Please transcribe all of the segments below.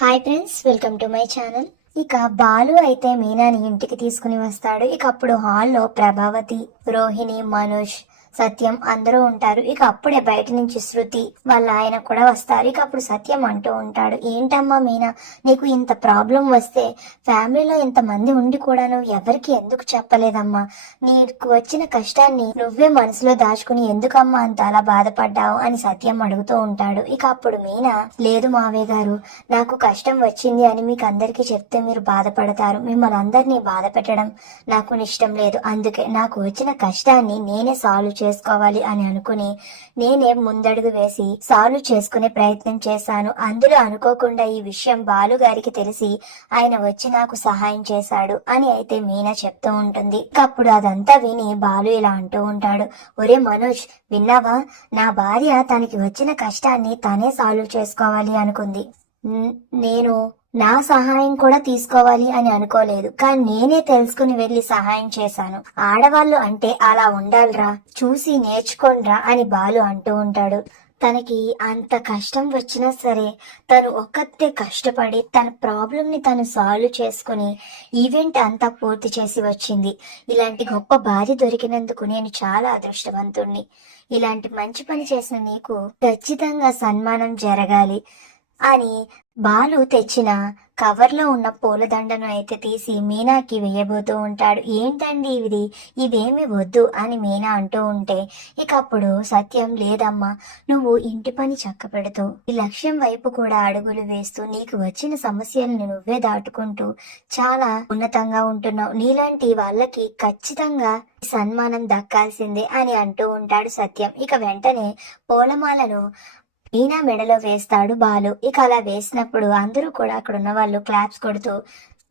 Hi friends, welcome to my channel. ఇక బాలు అయితే మీనాని ఇంటికి తీసుకుని వస్తాడు. ఇక అప్పుడు హాల్లో ప్రభావతి, రోహిణి, మనోజ్, సత్యం అందరూ ఉంటారు. ఇక అప్పుడే బయట నుంచి శృతి వాళ్ళ ఆయన కూడా వస్తారు. ఇక అప్పుడు సత్యం అంటూ ఉంటాడు, ఏంటమ్మా మీనా, నీకు ఇంత ప్రాబ్లం వస్తే ఫ్యామిలీలో ఇంత మంది ఉండి కూడా నువ్వు ఎవరికి ఎందుకు చెప్పలేదమ్మా? నీకు వచ్చిన కష్టాన్ని నువ్వే మనసులో దాచుకుని ఎందుకమ్మా అంత అలా బాధపడ్డావు అని సత్యం అడుగుతూ ఉంటాడు. ఇక అప్పుడు మీనా, లేదు మావయ్య గారు, నాకు కష్టం వచ్చింది అని మీకు అందరికీ చెప్తే మీరు బాధపడతారు. మిమ్మల్ని అందరినీ బాధ పెట్టడం నాకు ఇష్టం లేదు. అందుకే నాకు వచ్చిన కష్టాన్ని నేనే సాల్వ్ చేసుకోవాలి అని అనుకుని నేనే ముందడుగు వేసి సాల్వ్ చేసుకునే ప్రయత్నం చేశాను. అందులో అనుకోకుండా ఈ విషయం బాలు గారికి తెలిసి ఆయన వచ్చి నాకు సహాయం చేశాడు అని అయితే మీనా చెప్తూ ఉంటుంది. అప్పుడు అదంతా విని బాలు ఇలా అంటూ ఉంటాడు, ఒరే మనోజ్, విన్నావా? నా భార్య తనకి వచ్చిన కష్టాన్ని తనే సాల్వ్ చేసుకోవాలి అనుకుంది. నేను నా సహాయం కూడా తీసుకోవాలి అని అనుకోలేదు, కానీ నేనే తెలుసుకుని వెళ్లి సహాయం చేశాను. ఆడవాళ్ళు అంటే అలా ఉండాలిరా, చూసి నేర్చుకోండ్రా అని బాలు అంటూ ఉంటాడు. తనకి అంత కష్టం వచ్చినా సరే తను ఒక్కతే కష్టపడి తన ప్రాబ్లం ని తను సాల్వ్ చేసుకుని ఈవెంట్ అంతా పూర్తి చేసి వచ్చింది. ఇలాంటి గొప్ప భార్య దొరికినందుకు నేను చాలా అదృష్టవంతుణ్ణి. ఇలాంటి మంచి పని చేసిన నీకు ఖచ్చితంగా సన్మానం జరగాలి అని బాలు తెచ్చిన కవర్లో ఉన్న పూలదండను అయితే తీసి మీనాకి వేయబోతూ ఉంటాడు. ఏంటండి ఇదేమి వద్దు అని మీనా అంటూ ఉంటే ఇక అప్పుడు సత్యం, లేదమ్మా, నువ్వు ఇంటి పని చక్క పెడుతూ ఈ లక్ష్యం వైపు కూడా అడుగులు వేస్తూ నీకు వచ్చిన సమస్యలను నువ్వే దాటుకుంటూ చాలా ఉన్నతంగా ఉంటున్నావు. నీలాంటి వాళ్ళకి ఖచ్చితంగా సన్మానం దక్కాల్సిందే అని అంటూ ఉంటాడు సత్యం. ఇక వెంటనే పూలమాలను మీనా మెడలో వేస్తాడు బాలు. ఇక అలా వేసినప్పుడు అందరూ కూడా అక్కడ ఉన్న వాళ్ళు క్లాప్స్ కొడుతూ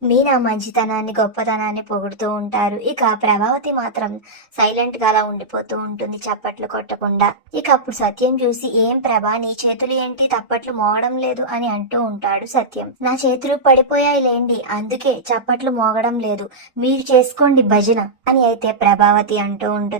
మీనా మంచితనాన్ని, గొప్పతనాన్ని పొగుడుతూ ఉంటారు. ఇక ప్రభావతి మాత్రం సైలెంట్ గా అలా ఉండిపోతూ ఉంటుంది, చప్పట్లు కొట్టకుండా. ఇక అప్పుడు సత్యం చూసి, ఏం ప్రభా, నీ చేతులు ఏంటి తప్పట్లు మోగడం లేదు అని అంటూ ఉంటాడు సత్యం. నా చేతులు పడిపోయాయి లేండి, అందుకే చప్పట్లు మోగడం లేదు, మీరు చేసుకోండి భజన అని అయితే ప్రభావతి అంటూ ఉంటుంది.